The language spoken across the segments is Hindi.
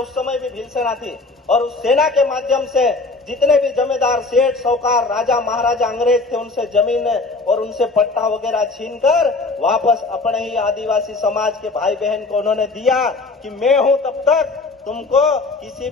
उस समय भी भील सेना थी और उस सेना के माध्यम से जितने भी जमींदार, सेठ, साहूकार, राजा, महाराजा, अंग्रेज थे, उनसे जमीन और उनसे पट्टा वगैरह छीनकर वापस अपने ही आदिवासी समाज के भाई बहन को उन्होंने दिया कि मैं हूं तब तक तुमको किसी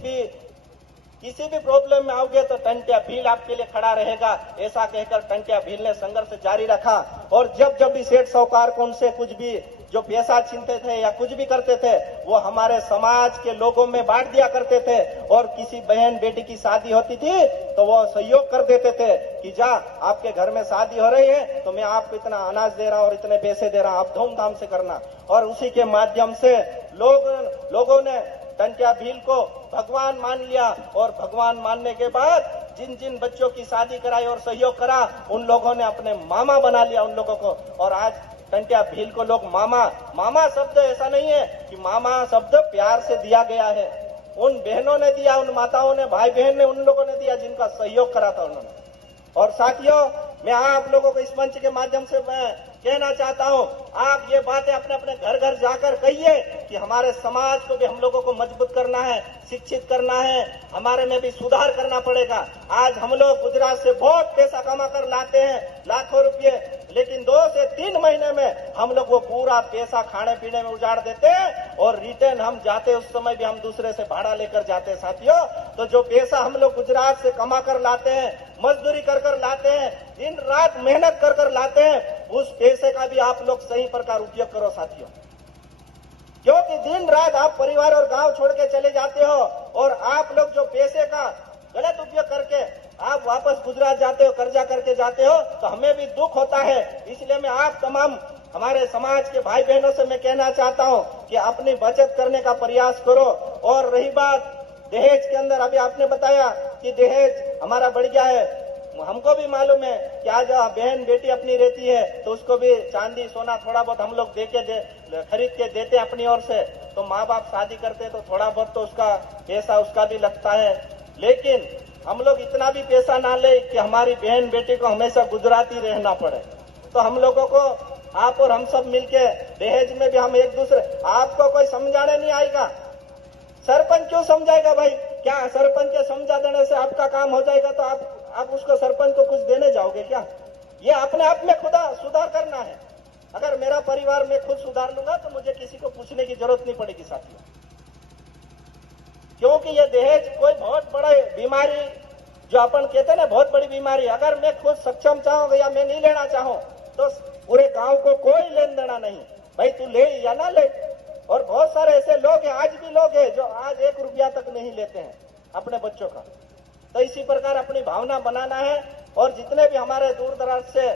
भी प्रॉब्लम में आओगे तो टंटिया भील आपके लिए खड़ा रहेगा। ऐसा कहकर टंटिया भील ने संघर्ष जारी रखा और जब भी सेठ साहूकार को उनसे कुछ भी जो पैसा छीनते थे या कुछ भी करते थे वो हमारे समाज के लोगों में बांट दिया करते थे और किसी बहन बेटी की शादी होती थी तो वो सहयोग कर देते थे कि जा आपके घर में शादी हो रही है तो मैं आपको इतना अनाज दे रहा हूं और इतने पैसे दे रहा हूं, आप धूमधाम से करना। और उसी के माध्यम से लोगों ने टंटिया भील को भगवान मान लिया और भगवान मानने के बाद जिन जिन बच्चों की शादी कराई और सहयोग करा उन लोगों ने अपने मामा बना लिया उन लोगों को। और आज टंटिया भील को लोग मामा शब्द ऐसा नहीं है कि मामा शब्द प्यार से दिया गया है, उन बहनों ने दिया, उन माताओं ने, भाई बहन ने, उन लोगों ने दिया जिनका सहयोग करा था उन्होंने। और साथियों, मैं आप लोगों को इस मंच के माध्यम से मैं कहना चाहता हूं, आप ये बातें अपने अपने घर घर जाकर कहिए कि हमारे समाज को भी हम लोगों को मजबूत करना है, शिक्षित करना है, हमारे में भी सुधार करना पड़ेगा। आज हम लोग गुजरात से बहुत पैसा कमा कर लाते हैं, लाखों रुपये, लेकिन 2 से 3 महीने में हम लोग वो पूरा पैसा खाने पीने में उजाड़ देते हैं और रिटर्न हम जाते उस समय भी हम दूसरे से भाड़ा लेकर जाते हैं। साथियों, तो जो पैसा हम लोग गुजरात से कमा कर लाते हैं, मजदूरी कर लाते हैं, दिन रात मेहनत कर लाते हैं, उस पैसे का भी आप लोग सही प्रकार उपयोग करो साथियों, क्योंकि दिन रात आप परिवार और गांव छोड़ के चले जाते हो और आप लोग जो पैसे का गलत उपयोग करके आप वापस गुजरात जाते हो, कर्जा करके जाते हो, तो हमें भी दुख होता है। इसलिए मैं आप तमाम हमारे समाज के भाई बहनों से मैं कहना चाहता हूं कि अपनी बचत करने का प्रयास करो। और रही बात दहेज के अंदर, अभी आपने बताया कि दहेज हमारा बढ़ गया है, हमको भी मालूम है कि आज बहन बेटी अपनी रहती है तो उसको भी चांदी सोना थोड़ा बहुत हम लोग खरीद के देते हैं अपनी ओर से। तो माँ बाप शादी करते हैं तो थोड़ा बहुत तो उसका पैसा उसका भी लगता है, लेकिन हम लोग इतना भी पैसा ना ले कि हमारी बहन बेटी को हमेशा गुजराती रहना पड़े। तो हम लोगों को आप और हम सब मिलके दहेज में भी हम एक दूसरे, आपको कोई समझाने नहीं आएगा, सरपंच क्यों समझाएगा भाई? क्या सरपंच के समझा देने से आपका काम हो जाएगा तो आप उसको सरपंच को कुछ देने जाओगे क्या? ये अपने आप में खुदा सुधार करना है। अगर मेरा परिवार मैं खुद सुधार लूंगा तो मुझे किसी को पूछने की जरूरत नहीं पड़ेगी साथियों, क्योंकि ये दहेज कोई बहुत बड़ा बीमारी जो अपन कहते हैं ना, बहुत बड़ी बीमारी, अगर मैं खुद सक्षम चाहूँ या मैं नहीं लेना चाहूँ तो पूरे गांव को कोई लेन देना नहीं, भाई तू ले या ना ले। और बहुत सारे ऐसे लोग हैं, आज भी लोग हैं जो आज 1 रुपया तक नहीं लेते हैं अपने बच्चों का। तो इसी प्रकार अपनी भावना बनाना है और जितने भी हमारे दूर दराज से